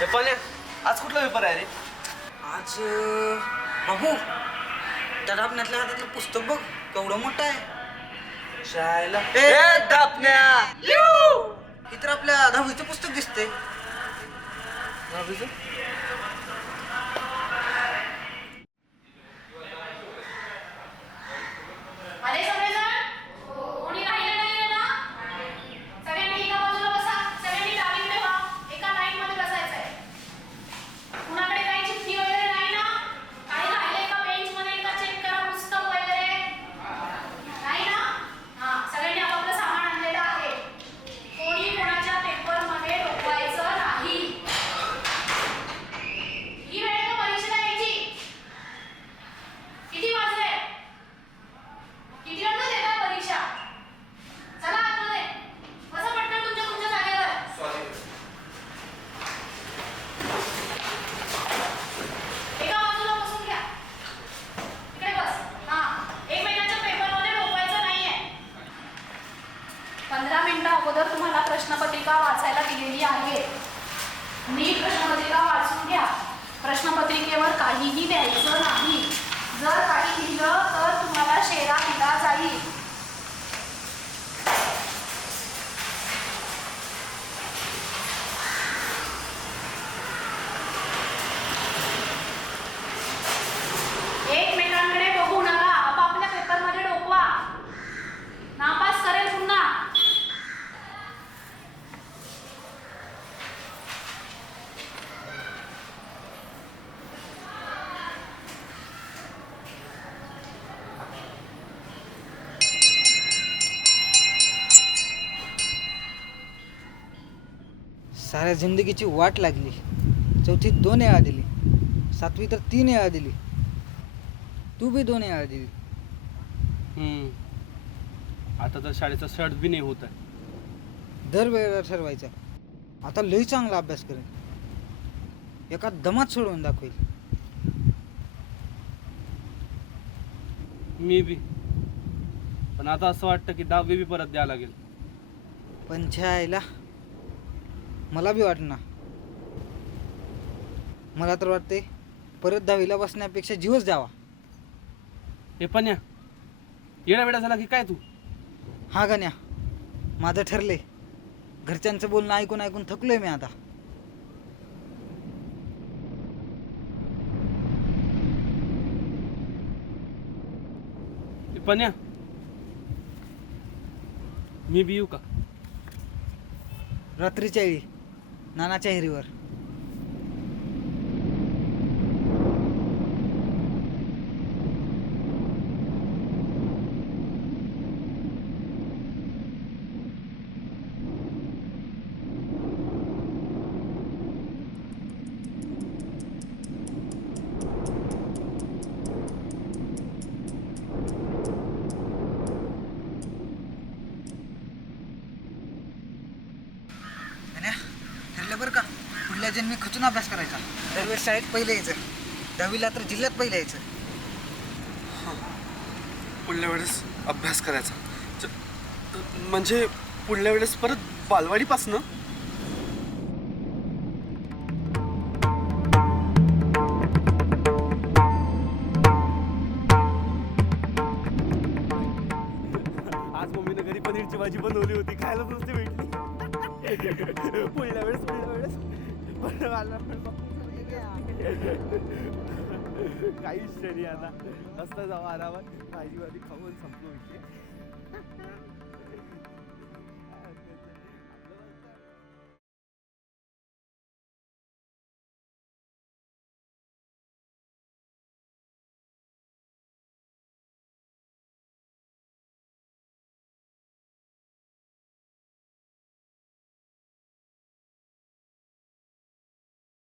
हे पण आज कुठला पेपर आहे रे? आज बाबू त्या डापण्यातल्या हातातलं पुस्तक बघ केवढं मोठं आहे. शाळेला हे तर आपल्या 10वीचं पुस्तक दिसते. आले सगळेजण? कोणी राहिलं नाहीये ना? सगळ्यांनी एका बाजूला बसा. सगळ्यांनी डावीकडे व्हा. एका लाईनमध्ये बसायचंय. कुणाकडे काही चिठ्ठी वगैरे नाही ना? काही राहिले का बेंचमध्ये एकदा चेक करा पुस्तक वगैरे. नाही ना? हां, सगळ्यांनी आपापलं सामान आणलेलं आहे. कोणी कोणाच्या पेपरमध्ये डोकवायचं नाही. ही वेळ का परीक्षेला यायची? किती वाजले? किती वाजता देतात परीक्षा? चला आतमध्ये. बसा पटकन तुमच्या जागेवर. एका बाजूला बसून घ्या. इकडे बस. हां, एकमेकांच्या पेपरमध्ये डोकवायचं नाहीये. 15 मिनिटं अगोदर तुम्हाला प्रश्नपत्रिका वाचायला दिलेली आहे. नीट प्रश्नपत्रिका वाचून घ्या. प्रश्नपत्रिकेवर काहीही द्यायचं नाही. जर काही लिहिलं तर तुम्हाला शेरा दिला जाईल. एकमेकांकडे बघू नका. आपापल्या पेपरमध्ये डोकवा. नापास करेल पुन्हा. साऱ्या जिंदगीची वाट लागली. चौथीत 2 वेळा दिली. 7वी तर 3 वेळा दिली. तू बी 2 वेळा दिली. आता तर शाळेचा शर्ट बी नाही होत आहे. दरवेळेला ठरवायचा आता लई चांगला अभ्यास करेन. एका दमात सोडवून दाखवेल. मी बी. पण आता असं वाटतं की 10वी बी परत द्यावं लागेल. पण छायला मला बी वाटणार. मला तर वाटते परत 10वीला बसण्यापेक्षा जीवच द्यावा. हे पण येडा वेडा झाला की काय तू? हा गण्या, माझं ठरले. घरच्यांचं बोलणं ऐकून ऐकून थकलोय मी आता. हे पण मी बी येऊ का? रात्रीच्या वेळी नानाच्या हिरीवर. ठरलं बरं का, पुढल्या जन्मी खचून अभ्यास करायचा. दरवेळेस शाळेत पहिले यायचं. 10वीला तर जिल्ह्यात पहिले यायचं. पुढल्या वेळेस अभ्यास करायचा म्हणजे पुढल्या वेळेस परत बालवाडीपासनं. आज मम्मीने घरी पनीरची भाजी बनवली होती, खायला नसते भेटली. पुढल्या वेळेस काही शरी आता मस्त जाऊ आरामात भाजी खाऊन संपलो विषय.